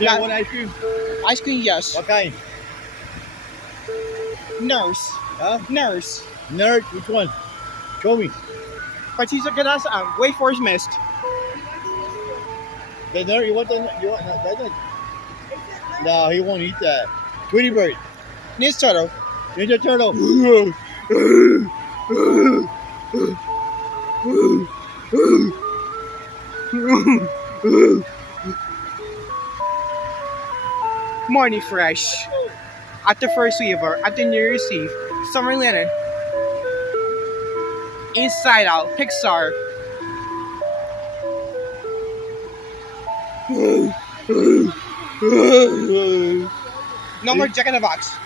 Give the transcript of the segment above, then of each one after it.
Yeah, what ice cream? Ice cream, yes. What kind? Nurse. Huh? Nurse. Nerd? Which one? Show me. Batista Ganas, wait for his mist. The nerd, you want the you want no, doesn't. No, he won't eat that. Tweety Bird. Ninja Turtle. Ninja Turtle. Morning Fresh. At the First Weaver. At the New Year's Eve. Summer Linen. Inside Out. Pixar. No more Jack in the Box.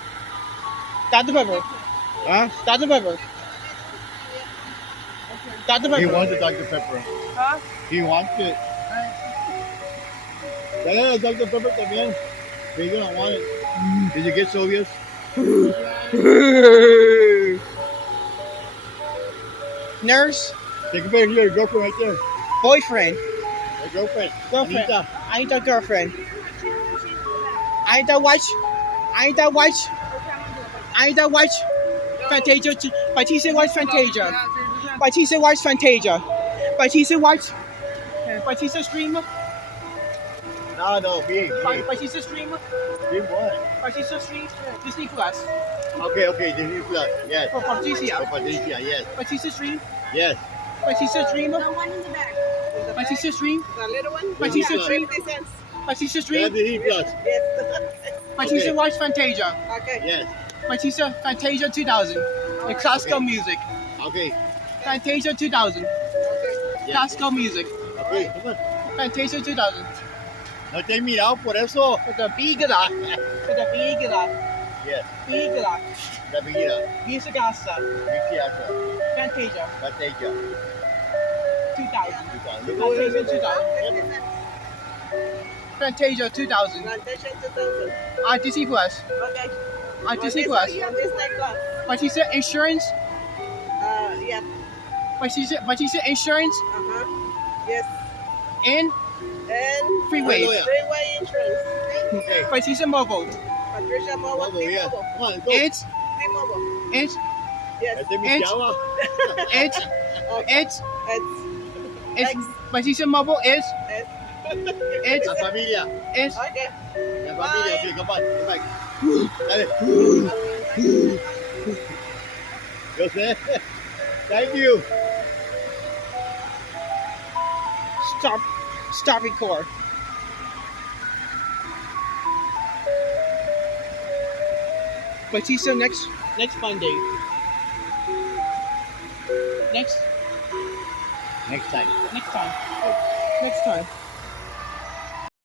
Dr. Pepper. Huh? Dr. Pepper. Dr. He Pepper. wants the Dr. Pepper. Huh? He wants it. Dale Dr. Pepper también. He's gonna want it. Did you get Soviets? Nurse. Take a picture of your girlfriend right there. Boyfriend. Your girlfriend. Girlfriend. Anita. I need a girlfriend. I need a watch. I need a watch. I need a watch. Fantasia. Batista watch Fantasia. Batista watch Fantasia. Batista watch. Batista stream. No, behave. Batista stream. Behave what? Batista stream. Disney Plus. Okay, Disney Plus. Yes. For Patricia. For Patricia, yes. Batista stream. Yes. Batista stream. The one in the back. Batista stream. The little one? Batista Yeah, stream. 50 cents. Batista Yes, stream. Disney Plus. Yes. Batista Okay. watch Fantasia. Okay. Yes. Batista Fantasia 2000. The classical Okay. music. Okay. Fantasia 2000. Yes. Classical music. Okay, come on. Fantasia 2000. No te he mirado por eso. With the bigla. With the bigla. Yes. Bigla. La vida. Musicasa. Vixiasa. Fantasia Pateja. 2000. Look. Fantasia 2000. Fantasia 2000. Plantation 2000. On Disney Plus. Okay. On Disney Okay, Plus. so you have Disney Plus. Batista Insurance. Yeah. Batista Insurance. Uh-huh. Yes. And And Freeway. Freeway Insurance. Okay. Batista Mobile. Patricia Mobile. Mobile, yes. T-Mobile. Come on, let's go. It's. T-Mobile. It's. Yes. Este es mi It's- chava. It's. Okay. It's. It's It's. Batista Mobile is. It's It's. La familia. It's. okay. La familia. Okay, come on. Come back. Dale. Yo sé. Thank you. Stop. Stop record. Batista next Monday. Next Next time. time. Next time.